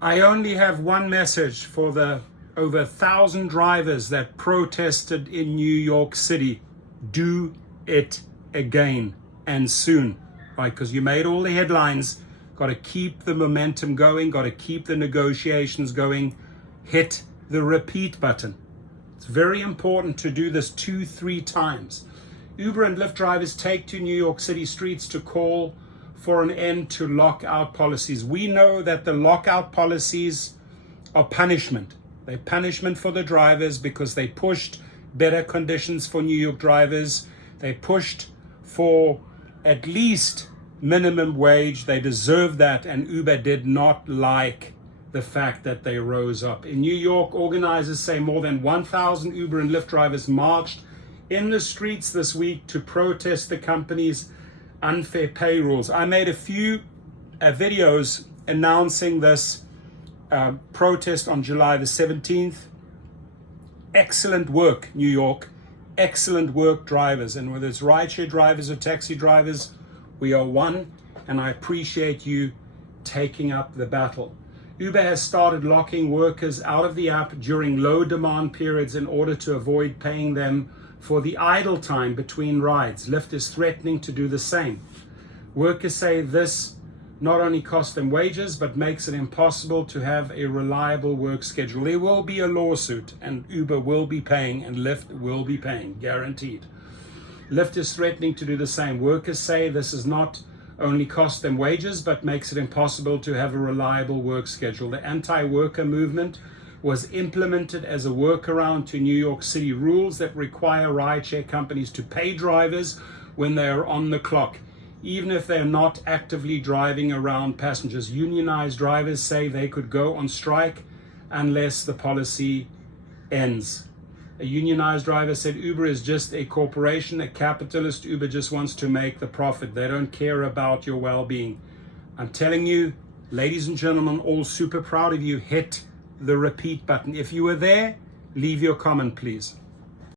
I only have one message for the over 1,000 drivers that protested in New York City. Do it again, and soon, right? Because you made all the headlines. Got to keep the momentum going, got to keep the negotiations going. Hit the repeat button. It's very important to do this 2-3 times. Uber and Lyft drivers take to New York City streets to call for an end to lockout policies. We know that the lockout policies are punishment. They're punishment for the drivers because they pushed better conditions for New York drivers. They pushed for at least minimum wage. They deserve that, and Uber did not like the fact that they rose up. In New York, organizers say more than 1,000 Uber and Lyft drivers marched in the streets this week to protest the company's unfair pay rules. I made a few videos announcing this protest on July the 17th. Excellent work, New York. Excellent work, drivers. And whether it's rideshare drivers or taxi drivers, we are one, and I appreciate you taking up the battle. Uber has started locking workers out of the app during low demand periods in order to avoid paying them for the idle time between rides. Lyft is threatening to do the same. Workers say this not only costs them wages, but makes it impossible to have a reliable work schedule. There will be a lawsuit, and Uber will be paying, and Lyft will be paying, guaranteed. Lyft is threatening to do the same. Workers say this is not only cost them wages, but makes it impossible to have a reliable work schedule. The anti-worker movement was implemented as a workaround to New York City rules that require rideshare companies to pay drivers when they are on the clock, even if they're not actively driving around passengers. Unionized drivers say they could go on strike unless the policy ends. A unionized driver said Uber is just a corporation, a capitalist. Uber just wants to make the profit. They don't care about your well-being. I'm telling you, ladies and gentlemen, all super proud of you. Hit the repeat button. If you were there, leave your comment, please.